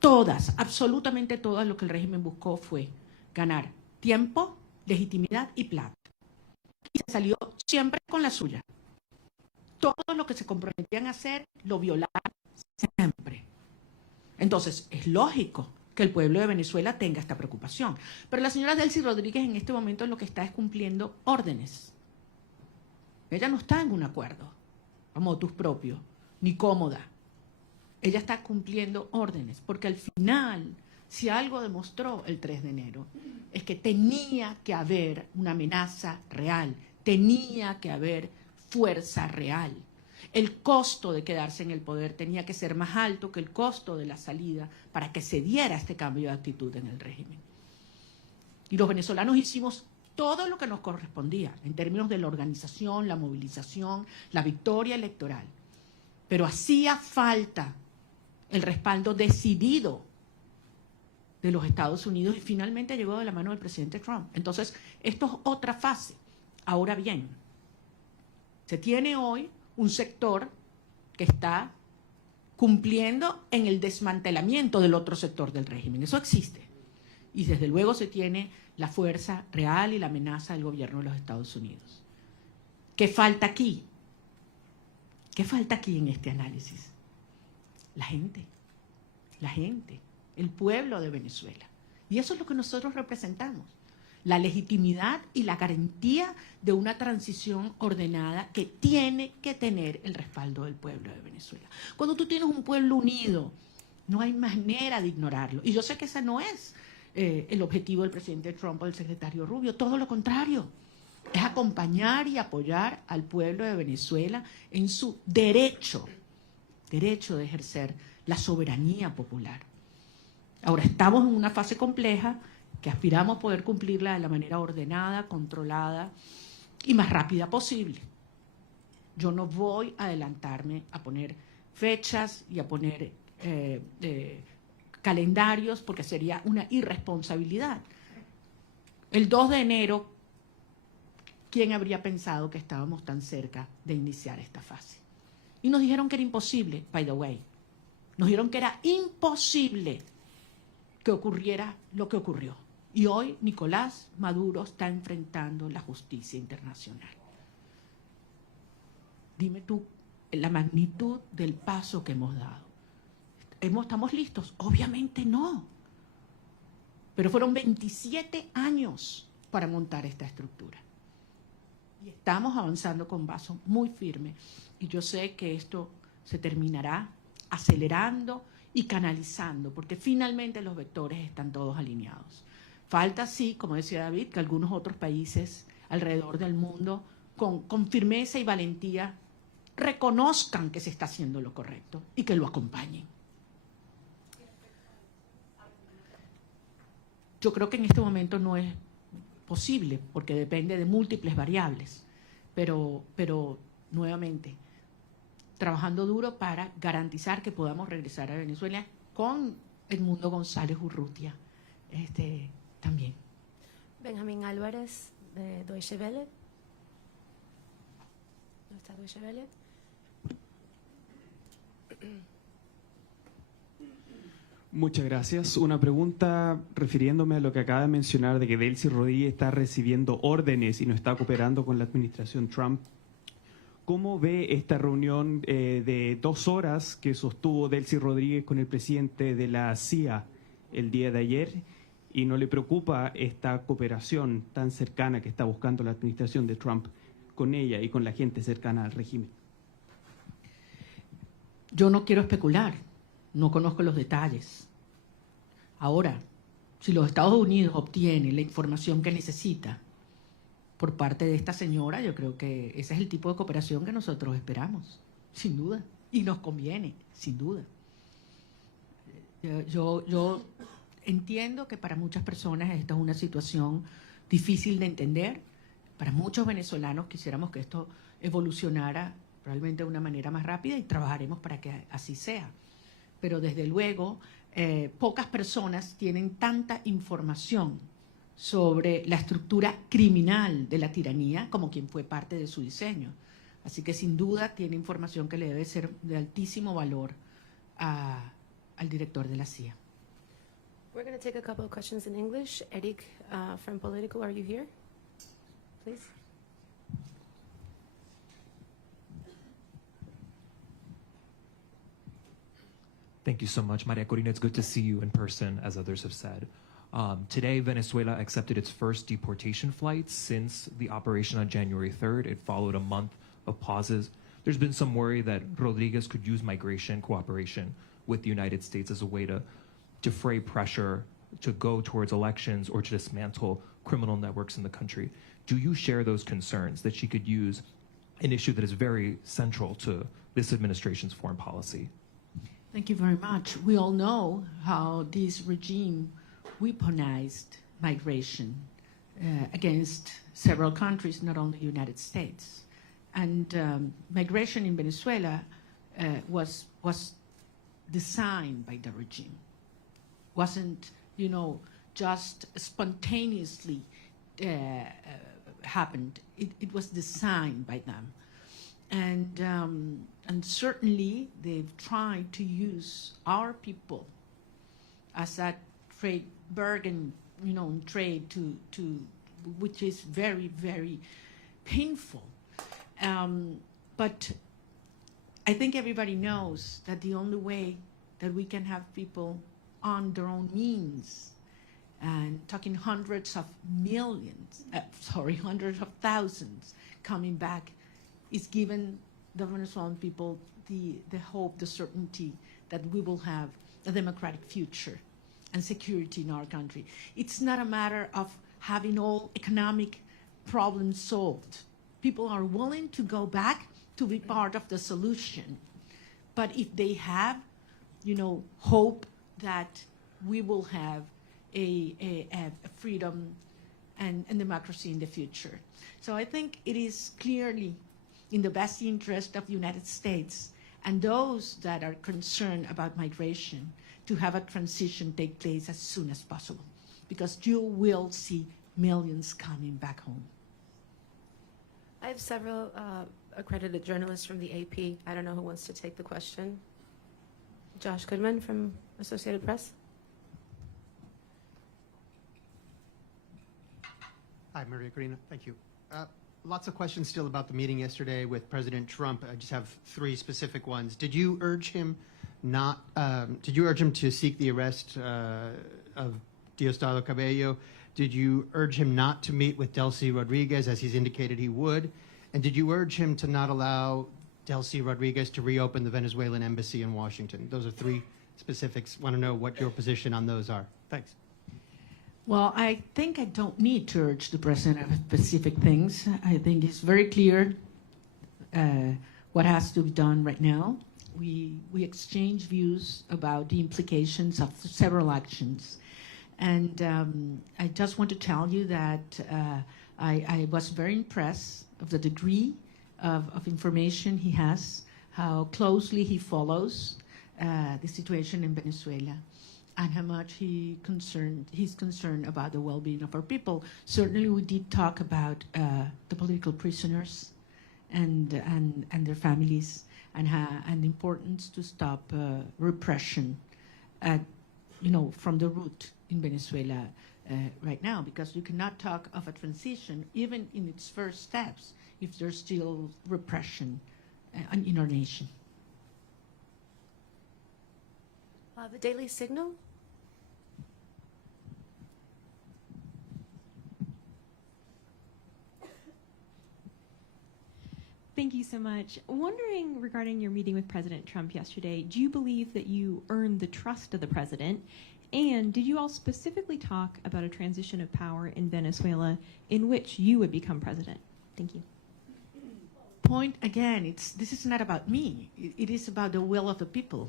Todas, absolutamente todas, lo que el régimen buscó fue ganar tiempo, legitimidad y plata. Y se salió siempre con la suya. Todo lo que se comprometían a hacer lo violaron siempre. Entonces, es lógico que el pueblo de Venezuela tenga esta preocupación. Pero la señora Delcy Rodríguez en este momento lo que está es cumpliendo órdenes. Ella no está en un acuerdo a motus propio, ni cómoda. Ella está cumpliendo órdenes, porque al final, si algo demostró el 3 de enero, es que tenía que haber una amenaza real, tenía que haber fuerza real. El costo de quedarse en el poder tenía que ser más alto que el costo de la salida para que se diera este cambio de actitud en el régimen. Y los venezolanos hicimos todo lo que nos correspondía en términos de la organización, la movilización, la victoria electoral. Pero hacía falta el respaldo decidido de los Estados Unidos y finalmente llegó de la mano del presidente Trump. Entonces, esto es otra fase. Ahora bien, se tiene hoy un sector que está cumpliendo en el desmantelamiento del otro sector del régimen. Eso existe. Y desde luego se tiene la fuerza real y la amenaza del gobierno de los Estados Unidos. ¿Qué falta aquí? ¿Qué falta aquí en este análisis? La gente, el pueblo de Venezuela. Y eso es lo que nosotros representamos. La legitimidad y la garantía de una transición ordenada que tiene que tener el respaldo del pueblo de Venezuela. Cuando tú tienes un pueblo unido, no hay manera de ignorarlo. Y yo sé que ese no es el objetivo del presidente Trump o del secretario Rubio, todo lo contrario. Es acompañar y apoyar al pueblo de Venezuela en su derecho de ejercer la soberanía popular. Ahora, estamos en una fase compleja que aspiramos poder cumplirla de la manera ordenada, controlada y más rápida posible. Yo no voy a adelantarme a poner fechas y a poner calendarios porque sería una irresponsabilidad. El 2 de enero, ¿quién habría pensado que estábamos tan cerca de iniciar esta fase? Y nos dijeron que era imposible, by the way. Nos dijeron que era imposible que ocurriera lo que ocurrió. Y hoy Nicolás Maduro está enfrentando la justicia internacional. Dime tú la magnitud del paso que hemos dado. ¿Estamos listos? Obviamente no. Pero fueron 27 años para montar esta estructura. Y estamos avanzando con paso muy firme. Y yo sé que esto se terminará acelerando y canalizando, porque finalmente los vectores están todos alineados. Falta, sí, como decía David, que algunos otros países alrededor del mundo con firmeza y valentía reconozcan que se está haciendo lo correcto y que lo acompañen. Yo creo que en este momento no es posible, porque depende de múltiples variables, pero nuevamente, trabajando duro para garantizar que podamos regresar a Venezuela con Edmundo González Urrutia también. Benjamín Álvarez, de Deutsche Welle. ¿No está Deutsche Welle? Muchas gracias. Una pregunta refiriéndome a lo que acaba de mencionar de que Delcy Rodríguez está recibiendo órdenes y no está cooperando con la administración Trump. ¿Cómo ve esta reunión de 2 horas que sostuvo Delcy Rodríguez con el presidente de la CIA el día de ayer? ¿Y no le preocupa esta cooperación tan cercana que está buscando la administración de Trump con ella y con la gente cercana al régimen? Yo no quiero especular, no conozco los detalles. Ahora, si los Estados Unidos obtienen la información que necesita por parte de esta señora, yo creo que ese es el tipo de cooperación que nosotros esperamos, sin duda, y nos conviene, sin duda. Yo entiendo que para muchas personas esta es una situación difícil de entender. Para muchos venezolanos quisiéramos que esto evolucionara probablemente de una manera más rápida y trabajaremos para que así sea. Pero desde luego, pocas personas tienen tanta información sobre la estructura criminal de la tiranía como quien fue parte de su diseño. Así que sin duda tiene información que le debe ser de altísimo valor al director de la CIA. We're going to take a couple of questions in English. Eric from Politico, are you here? Please. Thank you so much, María Corina. It's good to see you in person, as others have said. Today, Venezuela accepted its first deportation flights since the operation on January 3rd. It followed a month of pauses. There's been some worry that Rodriguez could use migration cooperation with the United States as a way to defray pressure to go towards elections or to dismantle criminal networks in the country. Do you share those concerns that she could use an issue that is very central to this administration's foreign policy? Thank you very much. We all know how this regime weaponized migration against several countries, not only the United States. And migration in Venezuela was designed by the regime. Wasn't, just spontaneously happened. It was designed by them. And certainly they've tried to use our people as a trade bargain, trade to which is very, very painful. But I think everybody knows that the only way that we can have people on their own means, and talking hundreds of thousands coming back, is given the Venezuelan people the hope, the certainty that we will have a democratic future and security in our country. It's not a matter of having all economic problems solved. People are willing to go back to be part of the solution. But if they have hope that we will have a freedom and democracy in the future. So I think it is clearly in the best interest of the United States and those that are concerned about migration to have a transition take place as soon as possible, because you will see millions coming back home. I have several accredited journalists from the AP. I don't know who wants to take the question. Josh Goodman from Associated Press. Hi, Maria Corina. Thank you. Lots of questions still about the meeting yesterday with President Trump. I just have three specific ones. Did you urge him to seek the arrest of Diosdado Cabello? Did you urge him not to meet with Delcy Rodriguez, as he's indicated he would? And did you urge him to not allow Delcy Rodriguez to reopen the Venezuelan embassy in Washington? Those are three specifics. Want to know what your position on those are. Thanks. Well, I think I don't need to urge the president of specific things. I think it's very clear what has to be done right now. We exchange views about the implications of several actions. And I just want to tell you that I was very impressed of the degree of information he has, how closely he follows the situation in Venezuela, and how much he's concerned about the well-being of our people. Certainly, we did talk about the political prisoners and their families, and the importance to stop repression from the root in Venezuela right now, because you cannot talk of a transition, even in its first steps, if there's still repression in our nation. The Daily Signal. Thank you so much. Wondering regarding your meeting with President Trump yesterday, do you believe that you earned the trust of the president? And did you all specifically talk about a transition of power in Venezuela in which you would become president? Thank you. Point again, this is not about me. It is about the will of the people.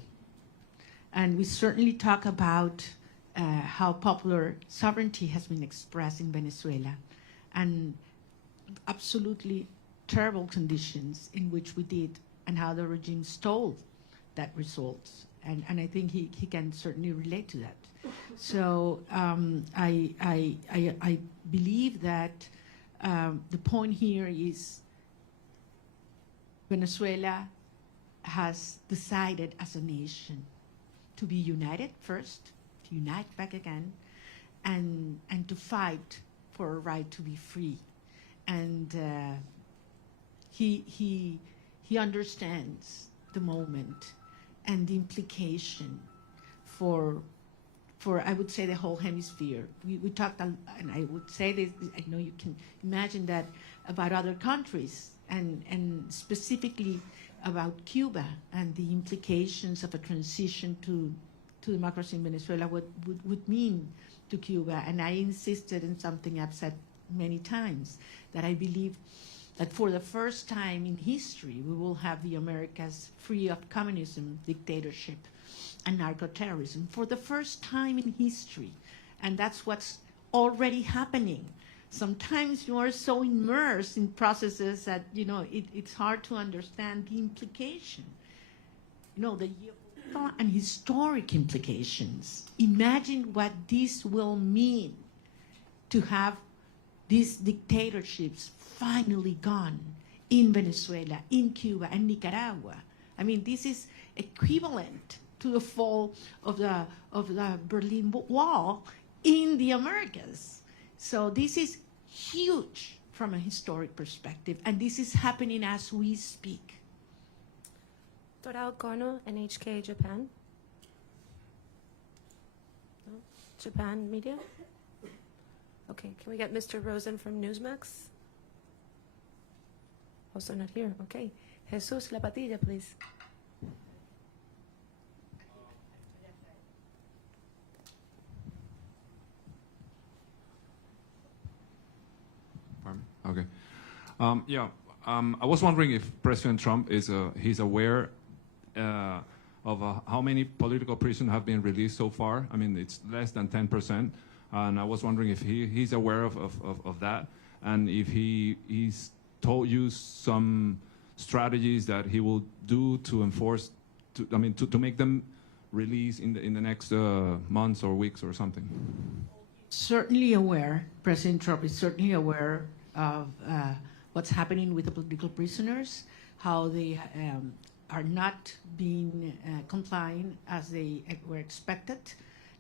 And we certainly talk about how popular sovereignty has been expressed in Venezuela, and absolutely terrible conditions in which we did, and how the regime stole that result. And I think he can certainly relate to that. So I believe that the point here is Venezuela has decided as a nation to be united first, to unite back again, and to fight for a right to be free. And he understands the moment and the implication for I would say the whole hemisphere. We talked, and I would say this, I know you can imagine that about other countries, and specifically about Cuba and the implications of a transition to democracy in Venezuela, what would mean to Cuba. And I insisted in something I've said many times, that I believe that for the first time in history, we will have the Americas free of communism, dictatorship, and narco-terrorism, for the first time in history. And that's what's already happening. Sometimes you are so immersed in processes that, it's hard to understand the implication. The geopolitical and historic implications. Imagine what this will mean to have these dictatorships finally gone in Venezuela, in Cuba, and Nicaragua. I mean, this is equivalent to the fall of the Berlin Wall in the Americas. So this is huge from a historic perspective, and this is happening as we speak. Torao Kono, NHK Japan. No? Japan Media? Okay, can we get Mr. Rosen from Newsmax? Also not here, okay. Jesus La Patilla, please. Okay. I was wondering if President Trump he's aware of how many political prisoners have been released so far. I mean, it's less than 10%. And I was wondering if he's aware of that, and if he's told you some strategies that he will do to enforce, to make them release in the next months or weeks or something. Certainly aware, President Trump is certainly aware of what's happening with the political prisoners, how they are not being complying as they were expected,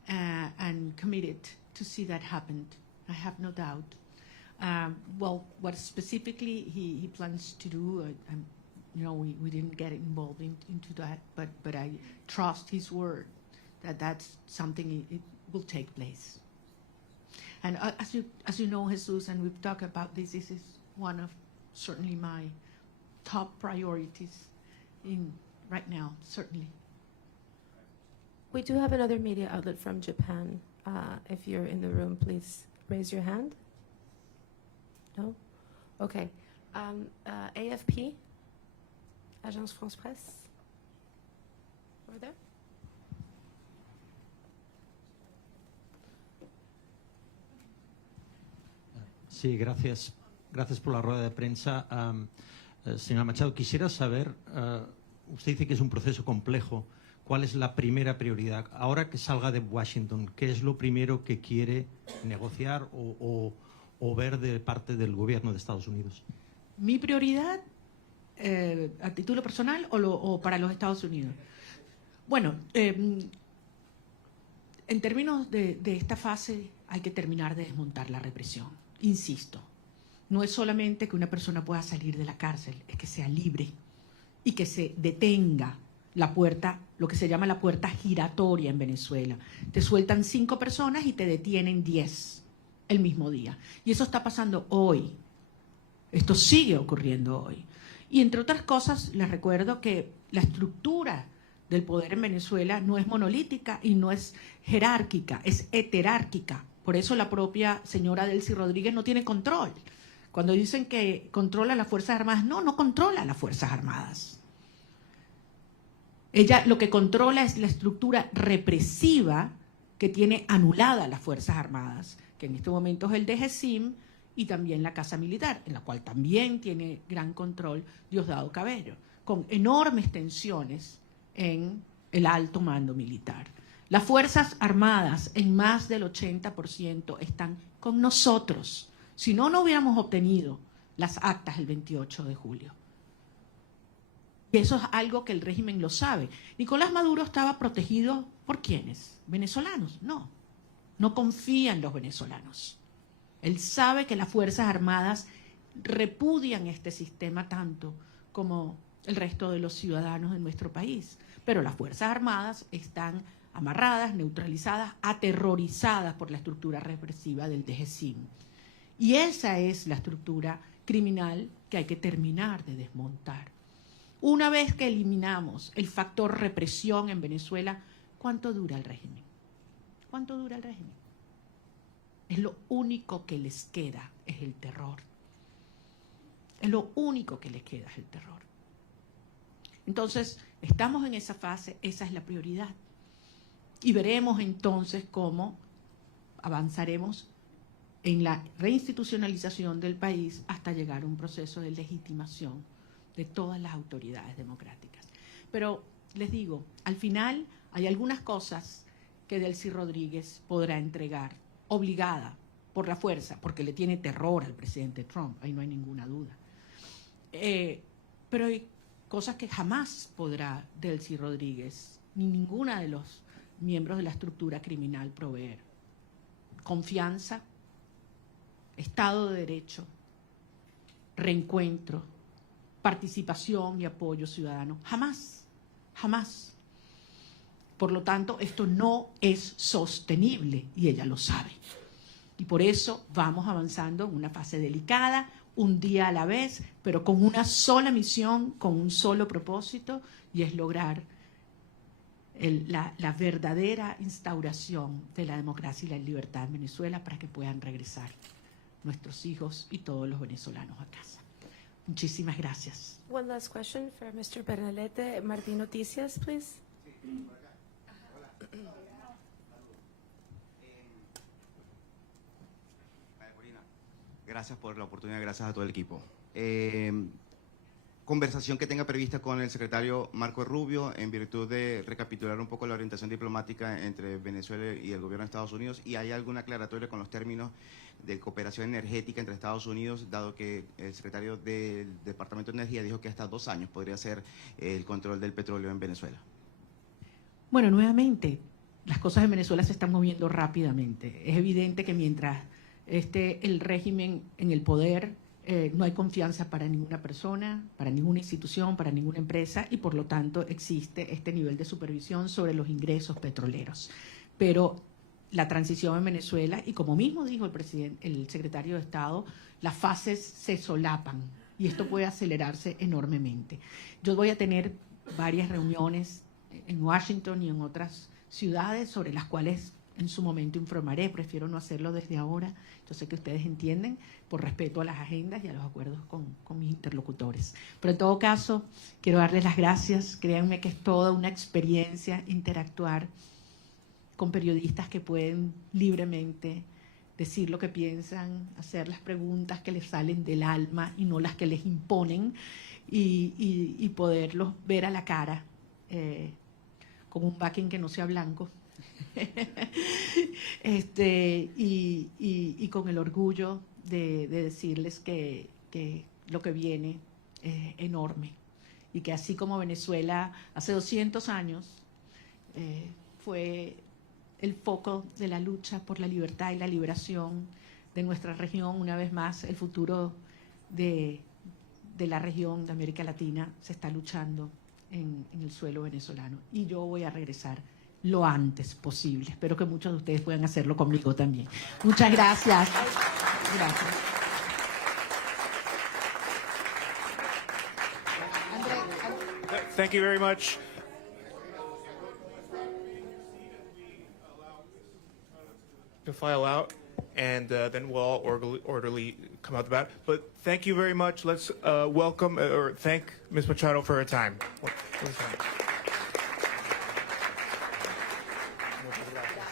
and committed to see that happen. I have no doubt. Well, what specifically he plans to do, we didn't get involved into that, but I trust his word that that's something it will take place. And as you know, Jesus, and we've talked about this is one of certainly my top priorities right now, certainly. We do have another media outlet from Japan. If you're in the room, please raise your hand. No? Okay. AFP, Agence France Presse. Over there. Sí, gracias. Gracias por la rueda de prensa. Señora Machado, quisiera saber, usted dice que es un proceso complejo. ¿Cuál es la primera prioridad? Ahora que salga de Washington, ¿qué es lo primero que quiere negociar o ver de parte del gobierno de Estados Unidos? Mi prioridad, a título personal o para los Estados Unidos. Bueno, en términos de esta fase hay que terminar de desmontar la represión. Insisto, no es solamente que una persona pueda salir de la cárcel, es que sea libre y que se detenga la puerta, lo que se llama la puerta giratoria en Venezuela. Te sueltan 5 personas y te detienen 10 el mismo día. Y eso está pasando hoy. Esto sigue ocurriendo hoy. Y entre otras cosas, les recuerdo que la estructura del poder en Venezuela no es monolítica y no es jerárquica, es heterárquica. Por eso la propia señora Delcy Rodríguez no tiene control. Cuando dicen que controla las Fuerzas Armadas, no controla las Fuerzas Armadas. Ella lo que controla es la estructura represiva que tiene anulada las Fuerzas Armadas, que en este momento es el DGCIM y también la Casa Militar, en la cual también tiene gran control Diosdado Cabello, con enormes tensiones en el alto mando militar. Las Fuerzas Armadas, en más del 80%, están con nosotros. Si no, no hubiéramos obtenido las actas el 28 de julio. Y eso es algo que el régimen lo sabe. Nicolás Maduro estaba protegido ¿por quiénes? ¿Venezolanos? No confía en los venezolanos. Él sabe que las Fuerzas Armadas repudian este sistema tanto como el resto de los ciudadanos de nuestro país. Pero las Fuerzas Armadas están amarradas, neutralizadas, aterrorizadas por la estructura represiva del DGCIM. Y esa es la estructura criminal que hay que terminar de desmontar. Una vez que eliminamos el factor represión en Venezuela, ¿cuánto dura el régimen? ¿Cuánto dura el régimen? Es lo único que les queda, es el terror. Es lo único que les queda, es el terror. Entonces, estamos en esa fase, esa es la prioridad. Y veremos entonces cómo avanzaremos en la reinstitucionalización del país hasta llegar a un proceso de legitimación de todas las autoridades democráticas. Pero les digo, al final hay algunas cosas que Delcy Rodríguez podrá entregar, obligada por la fuerza, porque le tiene terror al presidente Trump, ahí no hay ninguna duda. Pero hay cosas que jamás podrá Delcy Rodríguez, ni ninguna de los miembros de la estructura criminal proveer. Confianza, Estado de Derecho, reencuentro, participación y apoyo ciudadano. Jamás, jamás. Por lo tanto, esto no es sostenible y ella lo sabe. Y por eso vamos avanzando en una fase delicada, un día a la vez, pero con una sola misión, con un solo propósito, y es lograr la verdadera instauración de la democracia y la libertad en Venezuela para que puedan regresar nuestros hijos y todos los venezolanos a casa. Muchísimas gracias. One last question for Mr. Bernalete. Martín Noticias, please. Sí, María Corina, gracias por la oportunidad, gracias a todo el equipo. Conversación que tenga prevista con el secretario Marco Rubio en virtud de recapitular un poco la orientación diplomática entre Venezuela y el gobierno de Estados Unidos, y hay alguna aclaratoria con los términos de cooperación energética entre Estados Unidos, dado que el secretario del Departamento de Energía dijo que hasta 2 años podría ser el control del petróleo en Venezuela. Bueno, nuevamente, las cosas en Venezuela se están moviendo rápidamente. Es evidente que mientras esté el régimen en el poder, no hay confianza para ninguna persona, para ninguna institución, para ninguna empresa, y por lo tanto existe este nivel de supervisión sobre los ingresos petroleros. Pero la transición en Venezuela, y como mismo dijo el secretario de Estado, las fases se solapan y esto puede acelerarse enormemente. Yo voy a tener varias reuniones en Washington y en otras ciudades sobre las cuales en su momento informaré, prefiero no hacerlo desde ahora. Yo sé que ustedes entienden, por respeto a las agendas y a los acuerdos con mis interlocutores. Pero en todo caso, quiero darles las gracias. Créanme que es toda una experiencia interactuar con periodistas que pueden libremente decir lo que piensan, hacer las preguntas que les salen del alma y no las que les imponen, y poderlos ver a la cara con un backing que no sea blanco. Y con el orgullo de decirles que lo que viene es enorme, y que así como Venezuela hace 200 años fue el foco de la lucha por la libertad y la liberación de nuestra región, una vez más el futuro de la región de América Latina se está luchando en el suelo venezolano, y yo voy a regresar lo antes posible. Espero que muchos de ustedes puedan hacerlo conmigo también. Muchas gracias. Gracias. Thank you very much. To file out, and then we'll all orderly come out the back. But thank you very much. Let's welcome or thank Ms. Machado for her time. Muchas gracias.